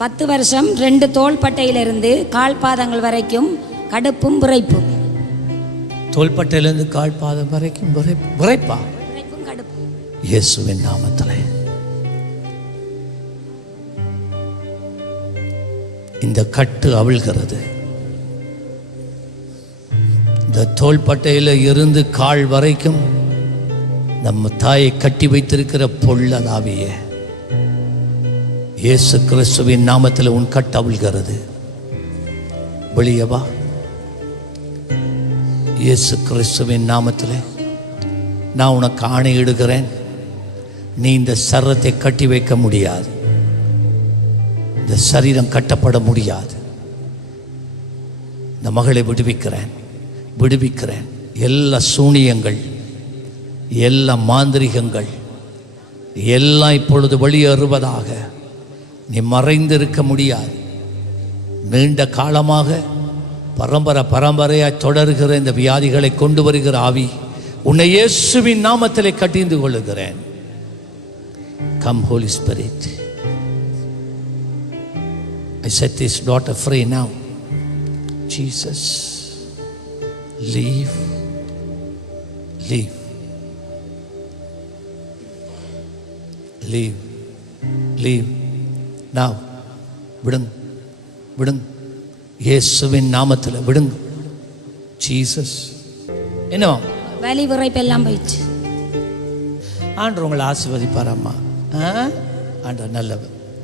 பத்து வருஷம் ரெண்டு தோள்பட்டையிலிருந்து கால் பாதங்கள் வரைக்கும் கடுப்பும் விரைப்பும் தோள்பட்டையிலேருந்து கால் பாதம் வரைக்கும் விரை விரைப்பா இயேசுவின் நாமத்தில். இந்த கட்டு அவிழ்கிறது. இந்த தோள்பட்டையில் இருந்து கால் வரைக்கும் நம்ம தாயை கட்டி வைத்திருக்கிற பொள்ளதாவியே இயேசு கிறிஸ்துவின் நாமத்தில் உன் கட்டவிழ்கிறது வெளியவா இயேசு கிறிஸ்துவின் நாமத்தில் நான் உனக்கு ஆணையிடுகிறேன். நீ இந்த சரத்தை கட்டி வைக்க முடியாது. இந்த சரீரம் கட்டப்பட முடியாது. இந்த மகளை விடுவிக்கிறேன். விடுவிக்கிறேன். எல்லா சூனியங்கள் எல்லா மாந்திரிகங்கள் எல்லாம் இப்பொழுது வெளியேறுவதாக நீ மறைந்திருக்க முடியாது. நீண்ட காலமாக பரம்பரை பரம்பரையாக தொடர்கிற இந்த வியாதிகளை கொண்டு வருகிற ஆவி உன்னை இயேசுவின் நாமத்திலே கட்டிந்து கொள்ளுகிறேன். Come holy spirit I set is that a free now Jesus leave leave leave leave Now, விடுங்க விடுங்க. இயேசுவின் நாமத்தில் விடுங்க. ஜீசஸ் என்ன வலி விரைப்பு எல்லாம் போயிடுச்சு. ஆண்டு உங்களை ஆசீர்வதிப்பார் அம்மா ஆ? ஆண்டவர் நல்லவர்.